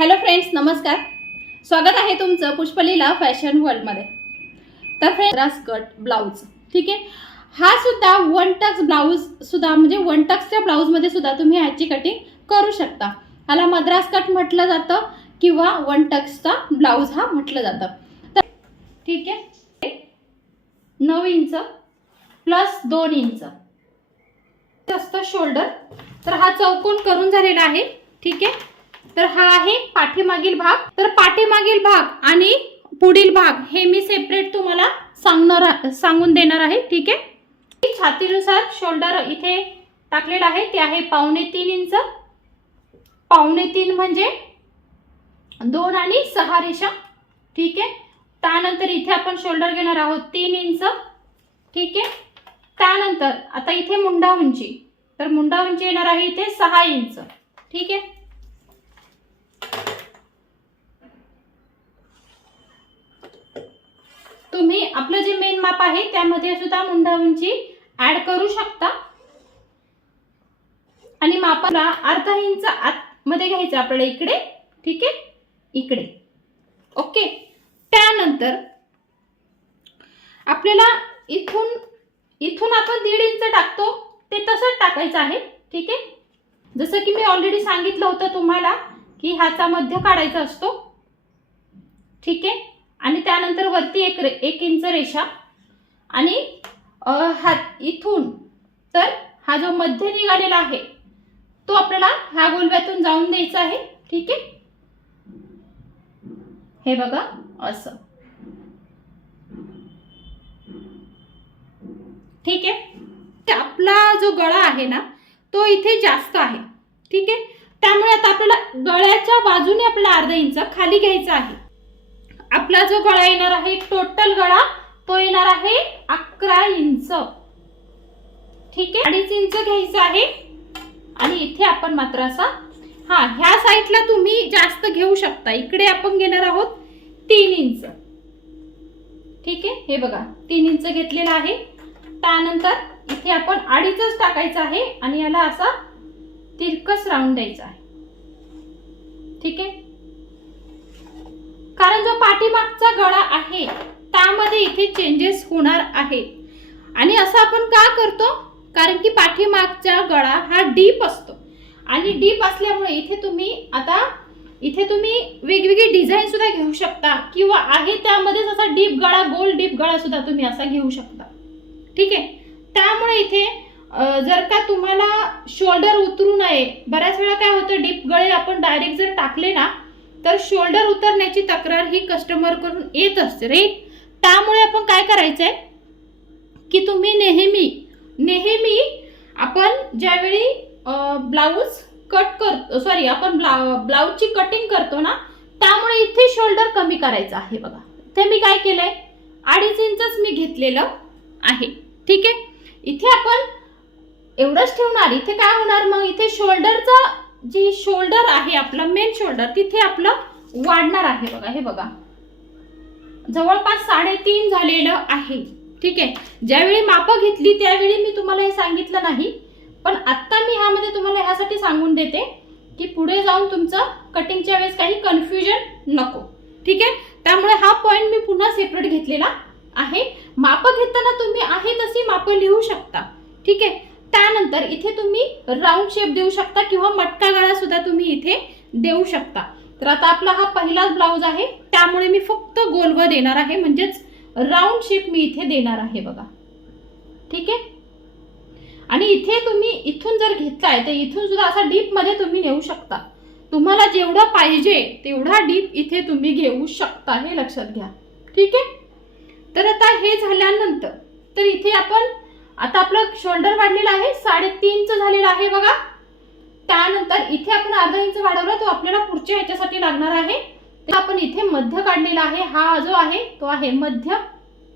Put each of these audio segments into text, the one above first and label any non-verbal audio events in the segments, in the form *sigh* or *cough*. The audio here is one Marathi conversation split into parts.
हॅलो फ्रेंड्स नमस्कार. स्वागत आहे तुमचं पुष्पलीला फॅशन वर्ल्डमध्ये तर फ्रेंड्स स्कर्ट ब्लाऊज ठीक आहे? हा सुद्धा वन टक्स ब्लाऊज सुद्धा म्हणजे वन टक्सच्या ब्लाऊजमध्ये सुद्धा तुम्ही ह्याची कटिंग करू शकता. ह्याला मद्रास कट म्हटलं जातं किंवा वन टक्सचा ब्लाऊज हा म्हटलं जातं. तर ठीक आहे? नऊ इंच प्लस दोन इंच. असतं शोल्डर तर हा चौकोन करून झालेला आहे. ठीक आहे? तर हा आहे पाठीमागील भाग. तर पाठीमागील भाग आणि पुढील भाग हे मी सेपरेट तुम्हाला सांगणार सांगून देणार आहे. ठीक आहे? छातीनुसार शोल्डर इथे टाकलेलं आहे. ते आहे पावणे तीन इंच. पावणे तीन म्हणजे दोन आणि सहा रेषा. ठीक आहे? त्यानंतर इथे आपण शोल्डर घेणार आहोत तीन इंच. ठीक आहे? त्यानंतर आता इथे मुंडा उंची. तर मुंडा उंची येणार आहे इथे सहा इंच. ठीक आहे? तुम्ही आपलं जे मेन माप आहे त्यामध्ये सुद्धा मुंडा उंची ऍड करू शकता. आणि मापाला अर्धा इंच आतमध्ये घ्यायचं आपल्याला इकडे ठीक आहे? इकडे. ओके त्यानंतर आपल्याला इथून इथून आपण दीड इंच टाकतो ते तसंच टाकायचं आहे ठीक आहे? जसं की मी ऑलरेडी सांगितलं होतं तुम्हाला की ह्याचा मध्य काढायचा असतो ठीक आहे? आणि त्यानंतर वरती एक रे एक इंच रेषा. आणि हा इथून तर हा जो मध्य निघालेला आहे तो आपल्याला ह्या गोलव्यातून जाऊन द्यायचा आहे. ठीक आहे? हे बघा असं. ठीक आहे? आपला जो गळा आहे ना तो इथे जास्त आहे. ठीक आहे? त्यामुळे आता आपल्याला गळ्याच्या बाजूने आपल्याला अर्धा इंच खाली घ्यायचा आहे. आपला जो गळा येणार आहे टोटल गळा तो येणार आहे अकरा इंच. ठीक आहे? अडीच इंच घ्यायचा आहे. आणि इथे आपण मात्र असा हा ह्या साईडला तुम्ही जास्त घेऊ शकता. इकडे आपण घेणार आहोत तीन इंच. ठीक आहे? हे बघा तीन इंच घेतलेलं आहे. त्यानंतर इथे आपण अडीचच टाकायचं आहे आणि याला असा तिरकस राऊंड द्यायचा आहे. ठीक आहे? कारण जो पाठीमागचा गळा आहे त्यामध्ये इथे चेंजेस होणार आहे. आणि असं आपण का करतो? कारण की पाठीमागचा गळा हा डीप असतो. आणि डीप असल्यामुळे इथे तुम्ही आता इथे तुम्ही वेगवेगळी डिझाईन सुद्धा घेऊ शकता. किंवा आहे त्यामध्येच असा डीप गळा गोल डीप गळा सुद्धा तुम्ही असा घेऊ शकता. ठीक आहे? त्यामुळे इथे जर का तुम्हाला शोल्डर उतरू नये बऱ्याच वेळा काय होतं डीप गळे आपण डायरेक्ट जर टाकले ना तर शोल्डर उतरण्याची तक्रार ही कस्टमर करून येत असते. रे त्यामुळे आपण काय करायचं आहे की तुम्ही नेहमी नेहमी आपण ज्यावेळी ब्लाऊज कट कर सॉरी आपण ब्ला ब्लाऊजची कटिंग करतो ना त्यामुळे इथे शोल्डर कमी करायचं आहे बघा. इथे मी काय केलं आहे अडीच इंचच मी घेतलेलं आहे. ठीक आहे? इथे आपण एवढंच ठेवणार. इथे काय होणार? मग इथे शोल्डरचा जी शोल्डर आहे आपलं मेन शोल्डर तिथे आपलं वाढणार आहे बघा हे बघा. जवळपास साडेतीन झालेलं आहे. ठीक आहे? ज्यावेळी मापं घेतली त्यावेळी मी तुम्हाला हे सांगितलं नाही. पण आत्ता मी ह्यामध्ये तुम्हाला ह्यासाठी सांगून देते की पुढे जाऊन तुमचं कटिंगच्या वेळेस काही कन्फ्युजन नको. ठीक आहे? त्यामुळे हा पॉईंट मी पुन्हा सेपरेट घेतलेला आहे. मापं घेताना तुम्ही आहे तशी मापं लिहू शकता. ठीक आहे? त्यानंतर इथे तुम्ही राऊंड शेप देऊ शकता किंवा मटका गळा सुद्धा तुम्ही इथे देऊ शकता. तर आता आपला हा पहिलाच ब्लाऊज आहे. त्यामुळे मी फक्त गोलवा देणार आहे. म्हणजेच राऊंड शेप मी इथे देणार आहे बघा. ठीक आहे? आणि इथे तुम्ही इथून जर घेतलाय तर इथून सुद्धा असा डीपमध्ये तुम्ही नेऊ शकता. तुम्हाला जेवढं पाहिजे तेवढा डीप इथे तुम्ही घेऊ शकता हे लक्षात घ्या. ठीक आहे? तर आता हे झाल्यानंतर तर इथे आपण आता आपलं शोल्डर वाढलेलं आहे साडेतीनचं झालेलं आहे बघा. त्यानंतर इथे आपण अर्धा इंच वाढवला तो आपल्याला पुढच्या ह्याच्यासाठी लागणार आहे. ते आपण इथे मध्य काढलेला आहे. हा जो आहे तो आहे मध्य.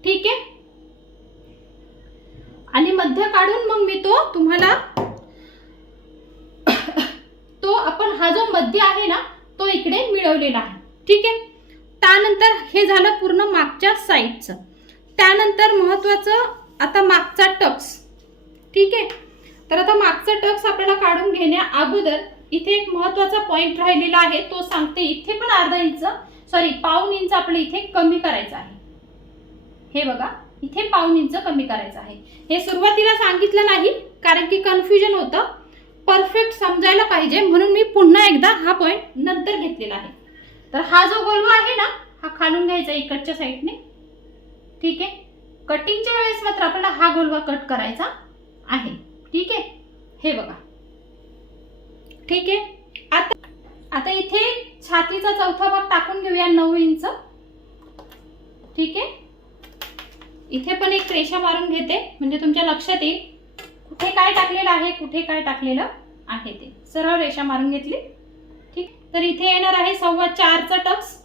ठीक आहे? आणि मध्य काढून मग मी तो तुम्हाला *coughs* तो आपण हा जो मध्य आहे ना तो इकडे मिळवलेला आहे. ठीक आहे? त्यानंतर हे झालं पूर्ण मागच्या साईडचं त्यानंतर महत्वाचं आता मागचा टक्स. ठीक आहे? तर आता मागचा टक्स आपल्याला काढून घेण्या अगोदर इथे एक महत्त्वाचा पॉइंट राहिलेला आहे. तो सांगते इथे पण अर्धा इंच सॉरी पाऊन इंच आपल्याला इथे कमी करायचं आहे. हे बघा इथे पाऊन इंच कमी करायचं आहे. हे सुरुवातीला सांगितलं नाही कारण की कन्फ्युजन होतं. परफेक्ट समजायला पाहिजे म्हणून मी पुन्हा एकदा हा पॉइंट नंतर घेतलेला आहे. तर हा जो गोलवा आहे ना हा खालून घ्यायचा इकडच्या साईडने ठीक आहे? कटिंगच्या वेळेस मात्र आपल्याला हा गोलवा कट करायचा आहे. ठीक आहे? हे बघा. ठीक आहे? आता आता इथे छातीचा चौथा भाग टाकून घेऊया नऊ इंच. ठीक आहे? इथे पण एक रेषा मारून घेते. म्हणजे तुमच्या लक्षात येईल. कुठे काय टाकलेलं आहे कुठे काय टाकलेलं आहे ते. सरळ रेषा मारून घेतली. ठीक? तर इथे येणार आहे सव्वा चारचा टक्स.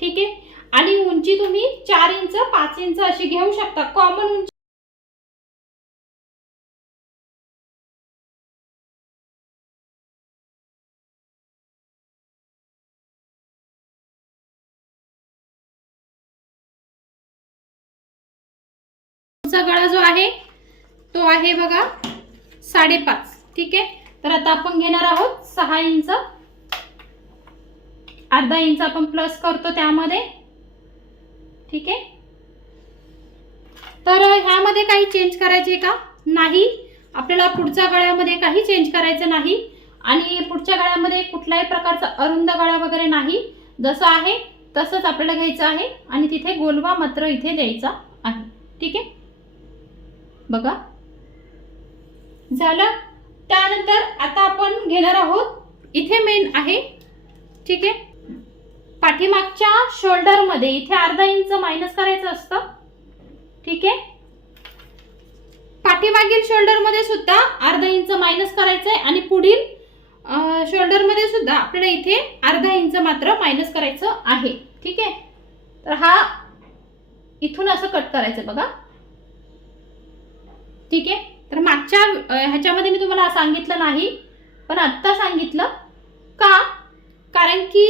ठीक आहे? आणि उंची तुम्ही चार इंच पाच इंच अशी घेऊ शकता. कॉमन उंची गळा जो आहे तो आहे बघा साडेपाच. ठीक आहे? तर आता आपण घेणार आहोत सहा इंच. अर्धा इंच आपण प्लस करतो त्यामध्ये. ठीक आहे? तर ह्यामध्ये काही चेंज करायचे का? नाही. आपल्याला पुढच्या गळ्यामध्ये काही चेंज करायचं नाही. आणि पुढच्या गळ्यामध्ये कुठल्याही प्रकारचा अरुंद गळा वगैरे नाही. जसं आहे तसंच आपल्याला घ्यायचं आहे. आणि तिथे गोलवा मात्र इथे द्यायचा आहे. ठीक आहे? बघा. झालं. त्यानंतर आता आपण घेणार आहोत. इथे मेन आहे. ठीक आहे? पाठीमागच्या शोल्डरमध्ये इथे अर्धा इंच मायनस करायचं असतं. ठीक आहे? पाठीमागील शोल्डरमध्ये सुद्धा अर्धा इंच मायनस करायचं आहे आणि पुढील शोल्डरमध्ये सुद्धा आपल्याला इथे अर्धा इंच मात्र मायनस करायचं आहे. ठीक आहे? तर हा इथून असं कट करायचं बघा. ठीक आहे? तर मागच्या ह्याच्यामध्ये मी तुम्हाला सांगितलं नाही पण आत्ता सांगितलं का? कारण की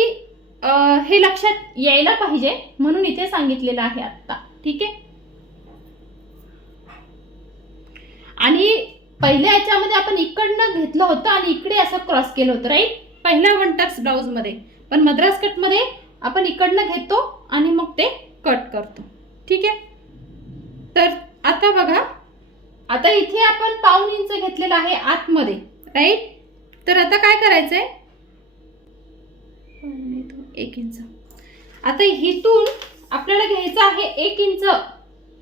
हे लक्षात यायला पाहिजे म्हणून इथे सांगितलेलं आहे आत्ता. ठीक आहे? आणि पहिल्या याच्यामध्ये आपण इकडनं घेतलं होतं आणि इकडे असं क्रॉस केलं होतं राईट पहिल्या वन टक्स ब्लाऊजमध्ये पण मद्रास कटमध्ये आपण इकडनं घेतो आणि मग ते कट करतो. ठीक आहे? तर आता बघा आता इथे आपण पाऊन इंच घेतलेलं आहे आतमध्ये राईट तर आता काय करायचंय? आहे एक इंच. आता इथून आपल्याला घ्यायचं आहे एक इंच.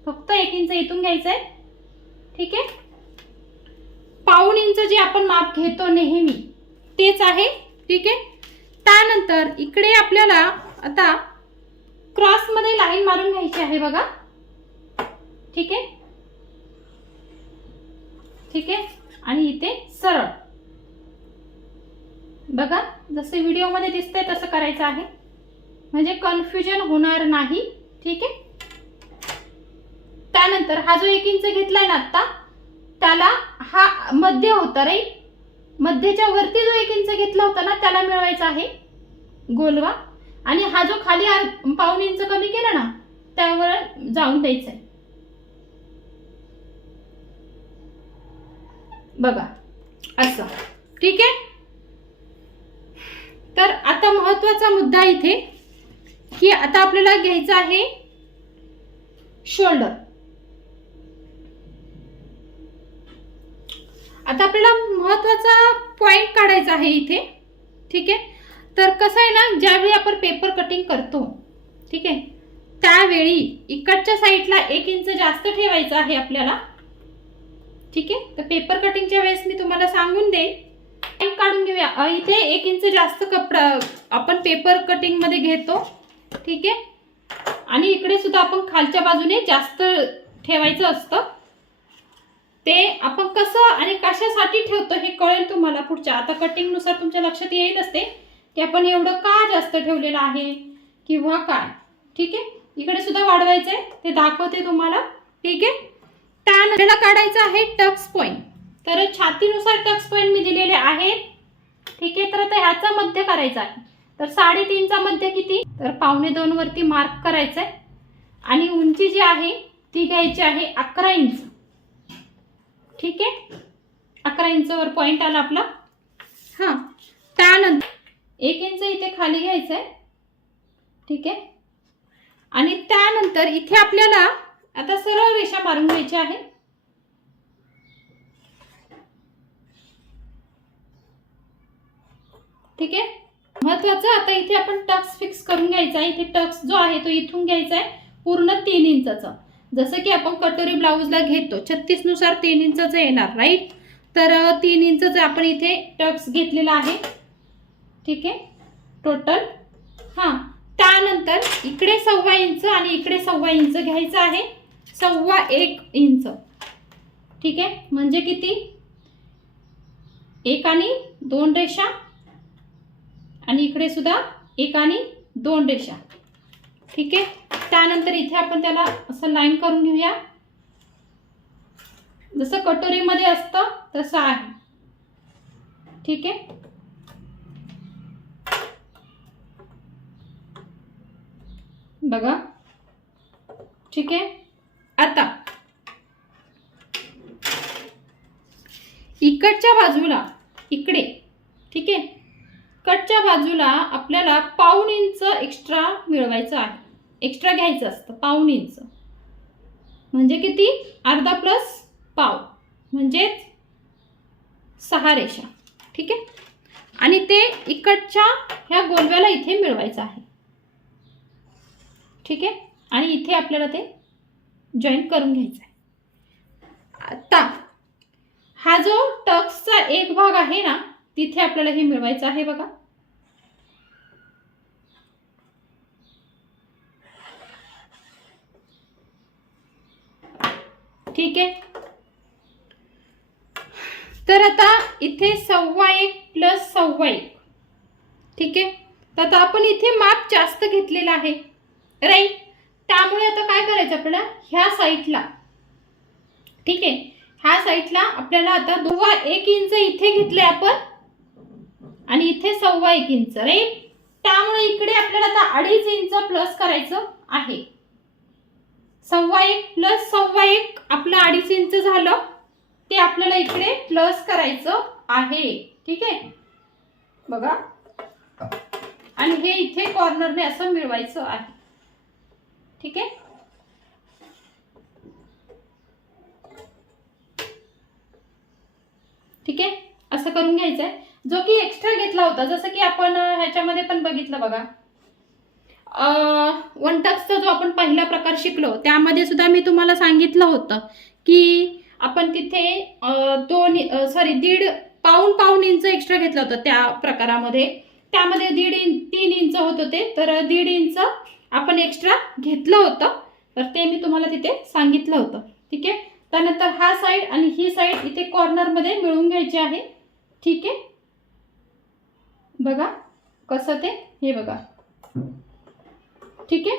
फक्त एक इंच इथून घ्यायचं आहे ठीक आहे? पाऊण इंच जे आपण माप घेतो नेहमी तेच आहे. ठीक आहे? त्यानंतर इकडे आपल्याला आता क्रॉसमध्ये लाईन मारून घ्यायची आहे बघा. ठीक आहे? ठीक आहे? आणि इथे सरळ. बघा जसं व्हिडिओमध्ये दिसतंय तसं करायचं आहे. म्हणजे कन्फ्युजन होणार नाही ठीक आहे? त्यानंतर हा जो एक इंच घेतलाय ना आत्ता त्याला हा मध्य होता रे मध्यच्या वरती जो एक इंच घेतला होता ना त्याला मिळवायचा आहे. गोलवा. आणि हा जो खाली पाऊन इंच कमी केला ना त्यावर जाऊन द्यायचा आहे बघा. असं. ठीक आहे? तर आता महत्त्वाचा मुद्दा इथे की आता आपल्याला घ्यायचं आहे शोल्डर आता आपल्याला महत्त्वाचा पॉइंट काढायचा आहे इथे ठीक आहे? तर कसं आहे ना ज्यावेळी आपण पेपर कटिंग करतो ठीक आहे? त्यावेळी इकडच्या साईडला एक इंच जास्त ठेवायचं आहे आपल्याला ठीक आहे? तर पेपर कटिंगच्या वेळेस मी तुम्हाला सांगून देईन काढून घेऊया. इथे एक इंच जास्त कपडा आपण पेपर कटिंगमध्ये घेतो. ठीक आहे? आणि इकडे सुद्धा आपण खालच्या बाजूने जास्त ठेवायचं असतं. ते आपण कसं आणि कशासाठी ठेवतो हे कळेल तुम्हाला पुढच्या. आता कटिंगनुसार तुमच्या लक्षात येईलच ते की आपण एवढं का जास्त ठेवलेलं आहे किंवा काय? ठीक आहे? इकडे सुद्धा वाढवायचं आहे ते दाखवते तुम्हाला. ठीक आहे? त्यानंतर काढायचं आहे टक्स पॉईंट तर छातीनुसार टक्स पॉईंट मी दिलेले आहेत ठीक आहे तर आता ह्याचा मध्य करायचा आहे. तर साडेतीनचा मध्य किती? तर पावणे दोन वरती मार्क करायचं आहे आणि उंची जी आहे ती घ्यायची आहे अकरा इंच. ठीक आहे? अकरा इंचवर पॉईंट आला आपला. हां त्यानंतर एक इंच इथे खाली घ्यायचं आहे ठीक आहे? आणि त्यानंतर इथे आपल्याला आता सरळ रेषा मारून घ्यायची आहे. ठीक आहे? महत्वाचं आता इथे आपण टक्स फिक्स करून घ्यायचा. आहे इथे टक्स जो आहे तो इथून घ्यायचा आहे पूर्ण तीन इंचाचा. जसं की आपण कटोरी ब्लाऊजला घेतो छत्तीसनुसार तीन इंचाचं येणार राईट तर तीन इंचाचं आपण इथे टक्स घेतलेला आहे. ठीक आहे? टोटल हां. त्यानंतर इकडे सव्वा इंच आणि इकडे सव्वा इंच घ्यायचं आहे. सव्वा एक इंच. ठीक आहे? म्हणजे किती? एक आणि दोन रेषा. आणि इकडे सुद्धा एक आणि दोन रेषा. ठीक आहे? त्यानंतर इथे आपण त्याला असं लाईन करून घेऊया. जसं कटोरीमध्ये असतं तसं आहे. ठीक आहे? बघा. ठीक आहे? आता. इकडच्या बाजूला इकडे. ठीक आहे? कटच्या बाजूला आपल्याला पाऊण इंच एक्स्ट्रा मिळवायचं आहे. एक्स्ट्रा घ्यायचं असतं पाऊण इंच. म्हणजे किती? अर्धा प्लस पाव. म्हणजेच सहा रेषा. ठीक आहे? आणि ते इकडच्या ह्या गोलव्याला इथे मिळवायचं आहे. ठीक आहे? आणि इथे आपल्याला ते जॉईन करून घ्यायचं आहे. आता हा जो टक्सचा एक भाग आहे ना तिथे आपल्याला हे मिळवायचं आहे बघा. ठीक आहे? तर आता इथे सव्वा एक प्लस सव्वा एक. ठीक आहे? तर आता आपण इथे माप जास्त घेतलेलं आहे. राईट त्यामुळे आता काय करायचं आपल्याला? ह्या साईडला ठीक आहे? ह्या साईडला आपल्याला आता दुवा एक इंच इथे घेतले आपण. आणि इथे सव्वा एक इंच. राईट त्यामुळे इकडे आपल्याला आता अडीच इंच प्लस करायचं आहे. सव्वा एक प्लस सव्वा एक आपलं अडीच इंच झालं. ते आपल्याला इकडे प्लस करायचं आहे. ठीक आहे? बघा. आणि हे इथे कॉर्नरने असं मिळवायचं आहे. ठीक आहे? ठीक आहे? असं करून घ्यायचं आहे जो की एक्स्ट्रा घेतला होता जसं की आपण ह्याच्यामध्ये पण बघितलं बघा. वन टक्स जो आपण पहिला प्रकार शिकलो त्यामध्ये सुद्धा मी तुम्हाला सांगितलं होतं की आपण तिथे दोन सॉरी दीड पाऊन पाऊन इंच एक्स्ट्रा घेतलं होतं त्या प्रकारामध्ये. त्यामध्ये दीड इंच तीन इंच होत होते. तर दीड इंच आपण एक्स्ट्रा घेतलं होतं. तर ते मी तुम्हाला तिथे सांगितलं होतं. ठीक आहे? त्यानंतर हा साईड आणि ही साईड इथे कॉर्नरमध्ये मिळून घ्यायची आहे. ठीक आहे? बघा कसं ते हे बघा. ठीक आहे?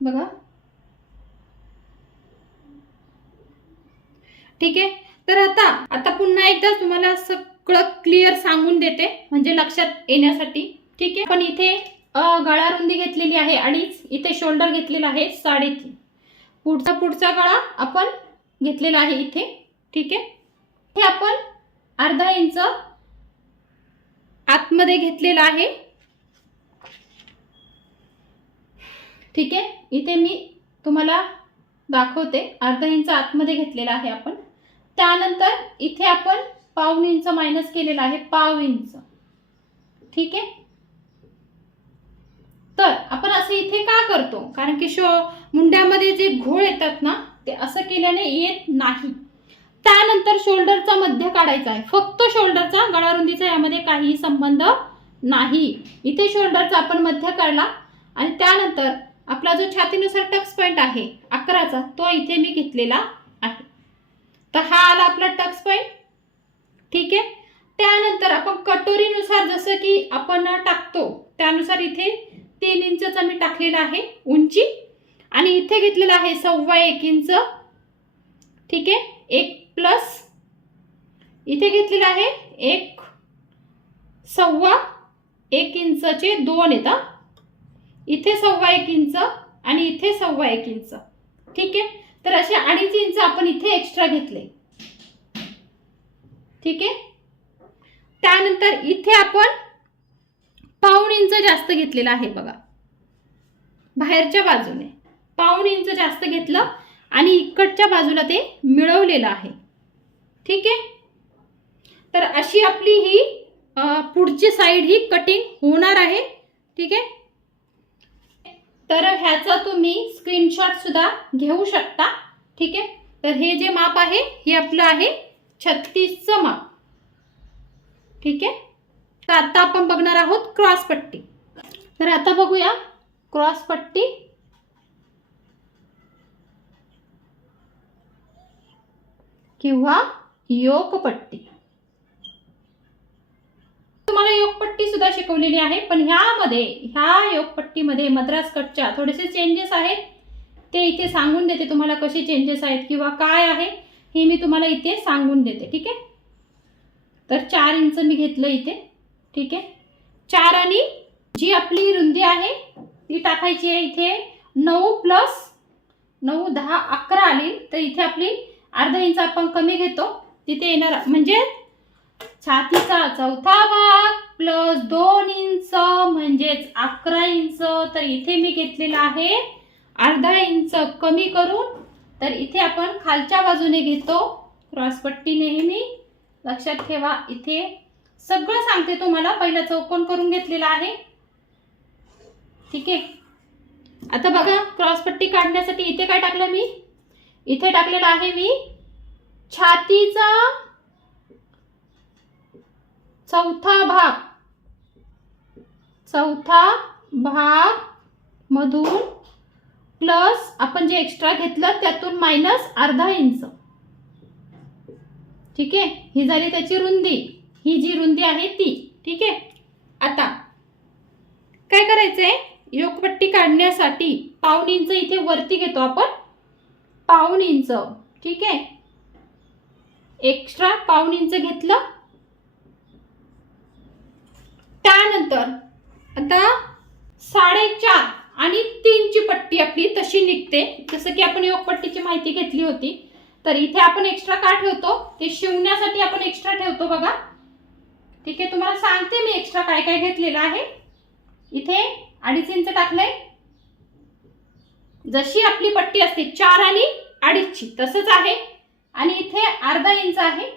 बघा. ठीक आहे? तर आता आता पुन्हा एकदा तुम्हाला सगळं क्लिअर सांगून देते म्हणजे लक्षात येण्यासाठी. ठीक आहे? पण इथे गळा रुंदी घेतलेली आहे अडीच इथे शोल्डर घेतलेला आहे साडेतीन. पुढचा पुढचा गळा आपण घेतलेला आहे इथे. ठीक आहे? हे आपण अर्धा इंच आतमध्ये घेतलेलं आहे. ठीक आहे? इथे मी तुम्हाला दाखवते. अर्धा इंच आतमध्ये घेतलेला आहे आपण. त्यानंतर इथे आपण पाव इंच मायनस केलेला आहे. पाव इंच. ठीक आहे? तर आपण असं इथे का करतो? कारण की शो मुंड्यामध्ये जे घोळ येतात ना ते असं केल्याने येत नाही. त्यानंतर शोल्डरचा मध्य काढायचा आहे. फक्त शोल्डरचा गळारुंदीचा यामध्ये काही संबंध नाही. इथे शोल्डरचा आपण मध्य काढला आणि त्यानंतर आपला जो छातीनुसार टक्स पॉईंट आहे अकराचा तो इथे मी घेतलेला आहे. तर हा आला आपला टक्स पॉईंट ठीक आहे? त्यानंतर आपण कटोरीनुसार जसं की आपण टाकतो त्यानुसार इथे तीन इंचचा मी टाकलेला आहे उंची. आणि इथे घेतलेला आहे सव्वा एक इंच. ठीक आहे? एक प्लस. इथे घेतलेला आहे एक. सव्वा एक इंचचे दोन येतं. इथे सव्वा एक इंच आणि इथे सव्वा एक इंच. ठीक आहे? तर असे अडीच इंच आपण इथे एक्स्ट्रा घेतले. ठीक आहे? त्यानंतर इथे आपण पाऊण इंच जास्त घेतलेला आहे बघा. बाहेरच्या बाजूने. पाऊण इंच जास्त घेतलं आणि इकडच्या बाजूला ते मिळवलेलं आहे. ठीक आहे? तर अशी आपली ही पुढची साईड ही कटिंग होणार आहे. ठीक आहे? तर ह्याचा तुम्ही स्क्रीनशॉट सुद्धा घेऊ शकता. ठीक आहे? तर हे जे माप आहे हे आपलं आहे छत्तीसचं माप ठीक आहे? तर आता आपण बघणार आहोत क्रॉस पट्टी. तर आता बघूया क्रॉस पट्टी. किंवा योगपट्टी. तुम्हाला योगपट्टी सुद्धा शिकवलेली आहे पण ह्यामध्ये ह्या योगपट्टीमध्ये मद्रास कटच्या थोडेसे चेंजेस आहेत. ते इथे सांगून देते तुम्हाला कसे चेंजेस आहेत किंवा काय आहे हे मी तुम्हाला इथे सांगून देते ठीक आहे? तर चार इंच मी घेतलं इथे ठीक आहे? चार आणि जी आपली रुंदी आहे ती टाकायची आहे इथे नऊ प्लस नऊ दहा अकरा आली तर इथे आपली अर्धा इंच आपण कमी घेतो. तिथे येणार म्हणजे छातीचा चौथा भाग प्लस दोन इंच म्हणजेच अकरा इंच. तर इथे मी घेतलेला आहे अर्धा इंच कमी करून. तर इथे आपण खालच्या बाजूने घेतो. क्रॉसपट्टी नेहमी लक्षात ठेवा इथे. सगळं सांगते तुम्हाला. पहिला चौकोन करून घेतलेला आहे. ठीक आहे? आता बघा क्रॉसपट्टी काढण्यासाठी इथे काय टाकलं मी? इथे टाकलेलं आहे मी छातीचा चौथा भाग. चौथा भाग मधून प्लस आपण जे एक्स्ट्रा घेतलं त्यातून मायनस अर्धा इंच ठीक आहे? ही झाली त्याची रुंदी. ही जी रुंदी आहे ती. ठीक आहे? आता काय करायचंय? योगपट्टी काढण्यासाठी पाऊन इंच इथे वरती घेतो आपण. पाऊन इंच ठीक आहे? एक्स्ट्रा पाऊन इंच घेतलं. त्यानंतर आता साडेचार आणि तीनची पट्टी आपली तशी निघते. जसं की आपण योगपट्टीची माहिती घेतली होती तर इथे आपण एक्स्ट्रा का ठेवतो? ते शिवण्यासाठी आपण एक्स्ट्रा ठेवतो बघा. ठीक आहे तुम्हाला सांगते मी एक्स्ट्रा काय काय घेतलेलं आहे. इथे अडीच इंच टाकलंय. जशी आपली पट्टी असते चार आणि अडीचची तसंच आहे. आणि इथे अर्धा इंच आहे.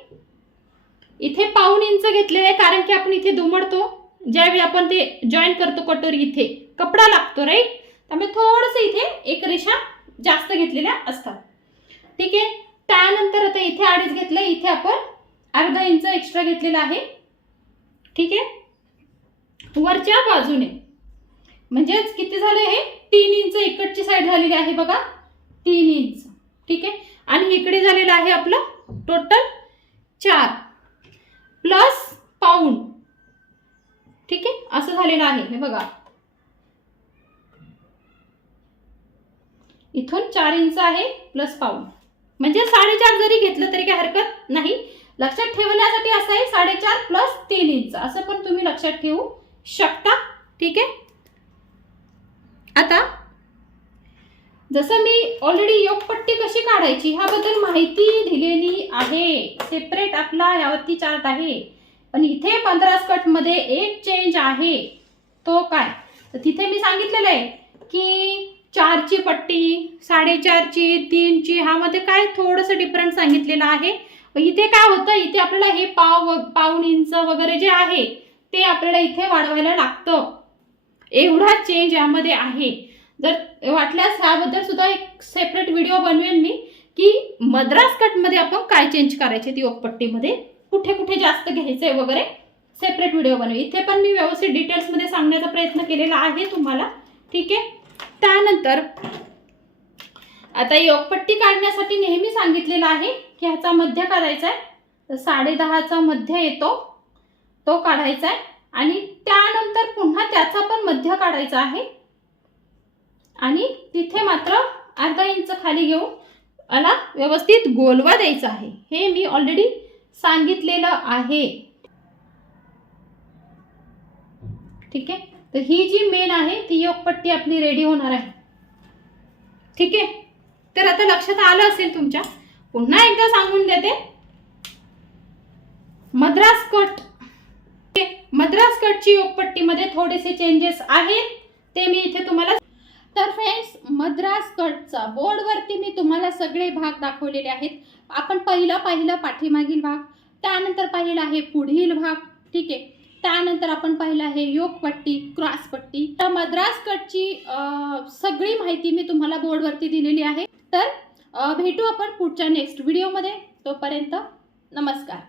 इथे पाऊण इंच घेतलेलं आहे कारण की आपण इथे दुमडतो. ज्यावेळी आपण ते जॉईन करतो कटोरी इथे कपडा लागतो राईट त्यामुळे थोडंसं इथे एक रेषा जास्त घेतलेल्या असतात. ठीक आहे? त्यानंतर आता इथे अडीच घेतलं इथे आपण अर्धा इंच एक्स्ट्रा घेतलेला आहे. ठीक आहे? वरच्या बाजूने. म्हणजेच किती झालं हे? तीन इंच इकडची साईड झालेली आहे बघा. तीन इंच ठीक आहे? आणि इकडे झालेलं आहे आपलं टोटल चार. प्लस पाऊंड ठीक आहे? असं झालेलं आहे. हे बघा. इथून चार इंच आहे प्लस पाऊन म्हणजे साडेचार जरी घेतलं तरी काही हरकत नाही. लक्षात ठेवण्यासाठी असं आहे साडेचार प्लस तीन इंच. असं पण तुम्ही लक्षात ठेवू शकता. ठीक आहे? आता जसं मी ऑलरेडी योगपट्टी कशी काढायची ह्याबद्दल माहिती दिलेली आहे. सेपरेट आपला यावरती चार्ट आहे. पण इथे पंधरा स्कटमध्ये एक चेंज आहे. तो काय? तर तिथे मी सांगितलेलं आहे की चारची पट्टी साडेचारची तीनची ह्यामध्ये काय थोडंसं डिफरंट सांगितलेलं आहे. इथे काय होतं? इथे आपल्याला हे पाव पाऊन इंच वगैरे जे आहे ते आपल्याला इथे वाढवायला लागतं. एवढा चेंज यामध्ये आहे. जर वाटल्यास ह्याबद्दल सुद्धा एक सेपरेट व्हिडिओ बनवेन मी की मद्रास कटमध्ये आपण काय चेंज करायचे ती ओकपट्टीमध्ये? कुठे कुठे जास्त घ्यायचंय वगैरे सेपरेट व्हिडिओ बनवे. इथे पण मी व्यवस्थित डिटेल्समध्ये सांगण्याचा प्रयत्न केलेला आहे तुम्हाला. ठीक आहे? त्यानंतर आता योगपट्टी काढण्यासाठी नेहमी सांगितलेलं आहे की ह्याचा मध्य काढायचा आहे तर साडे दहाचा मध्य येतो तो काढायचा आहे आणि त्यानंतर पुन्हा त्याचा पण मध्य काढायचा आहे. आणि तिथे मात्र अर्धा इंच खाली घेऊन मला व्यवस्थित गोलवा द्यायचा आहे. हे मी ऑलरेडी सांगितलेलं आहे. ठीक आहे? तर ही जी मेन आहे ती योगपट्टी आपली रेडी होणार आहे. ठीक आहे? तर आता लक्षात आलं असेल तुमच्या? पुन्हा एकदा सांगून देते. मद्रास कट. मद्रास कटची योगपट्टीमध्ये थोडेसे चेंजेस आहेत. ते मी इथे तुम्हाला तर फ्रेंड्स मद्रास कटचा बोर्डवरती मी तुम्हाला सगळे भाग दाखवलेले आहेत. आपण पहिला पाहिलं पाठीमागील भाग त्यानंतर पाहिलं आहे पुढील भाग ठीक आहे? त्यानंतर आपण पाहिलं आहे योगपट्टी क्रॉसपट्टी तर मद्रास कटची सगळी माहिती मी तुम्हाला बोर्डवरती दिलेली आहे. तर भेटू आपण पुढच्या नेक्स्ट व्हिडिओमध्ये. तोपर्यंत नमस्कार.